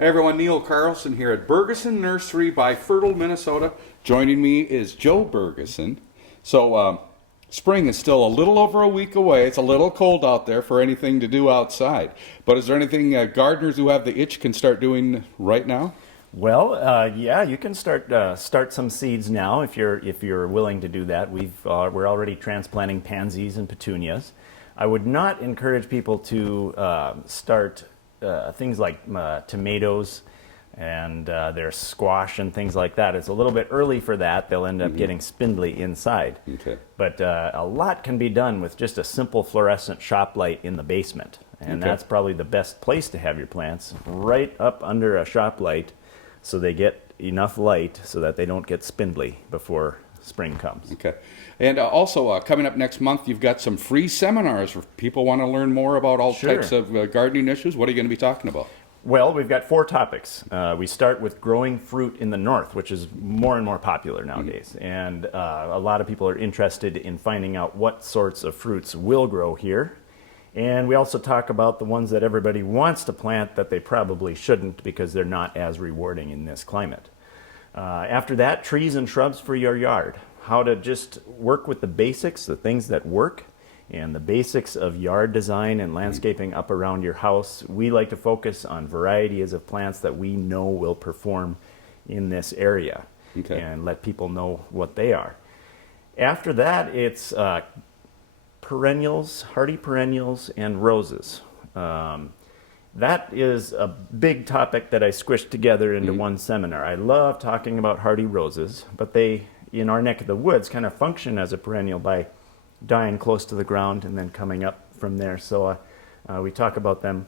Hey everyone, Neil Carlson here at Bergeson Nursery by Fertile, Minnesota. Joining me is Joe Bergeson. So spring is still a little over a week away. It's a little cold out there for anything to do outside. But is there anything gardeners who have the itch can start doing right now? Well, yeah, you can start some seeds now if you're willing to do that. We're already transplanting pansies and petunias. I would not encourage people to start things like tomatoes and their squash and things like that. It's a little bit early for that. They'll end up getting spindly inside. Okay. But a lot can be done with just a simple fluorescent shop light in the basement. And that's probably the best place to have your plants, right up under a shop light, so they get enough light so that they don't get spindly before spring comes. Okay. And also, coming up next month, you've got some free seminars if people want to learn more about all types of gardening issues. What are you going to be talking about? Well, we've got 4 topics. We start with growing fruit in the north, which is more and more popular nowadays. And a lot of people are interested in finding out what sorts of fruits will grow here. And we also talk about the ones that everybody wants to plant that they probably shouldn't because they're not as rewarding in this climate. After that, trees and shrubs for your yard. How to just work with the basics, the things that work, and the basics of yard design and landscaping up around your house. We like to focus on varieties of plants that we know will perform in this area and let people know what they are. After that, it's perennials, hardy perennials, and roses. That is a big topic that I squished together into one seminar. I love talking about hardy roses, but they, in our neck of the woods, kind of function as a perennial by dying close to the ground and then coming up from there. So we talk about them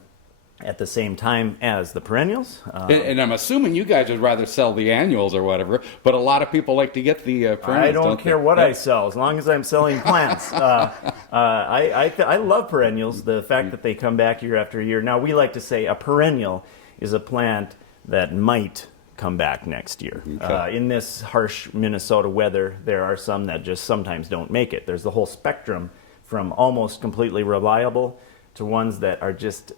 at the same time as the perennials. And I'm assuming you guys would rather sell the annuals or whatever, but a lot of people like to get the perennials. I don't care what I sell, as long as I'm selling plants. I love perennials, the fact that they come back year after year. Now, we like to say a perennial is a plant that might come back next year. In this harsh Minnesota weather, there are some that just sometimes don't make it. There's the whole spectrum from almost completely reliable to ones that are just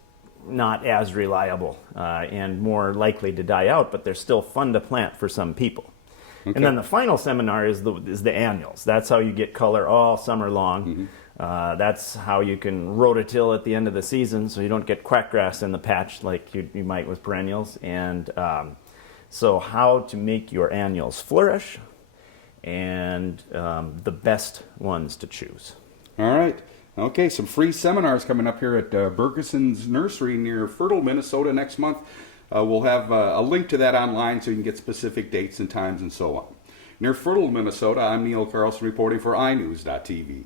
not as reliable and more likely to die out, but they're still fun to plant for some people. And then the final seminar is the annuals. That's how you get color all summer long. That's how you can rototill at the end of the season so you don't get quackgrass in the patch like you might with perennials. And so how to make your annuals flourish and the best ones to choose. All right. Okay, some free seminars coming up here at Bergeson's Nursery near Fertile, Minnesota next month. We'll have a link to that online so you can get specific dates and times and so on. Near Fertile, Minnesota, I'm Neil Carlson reporting for iNews.tv.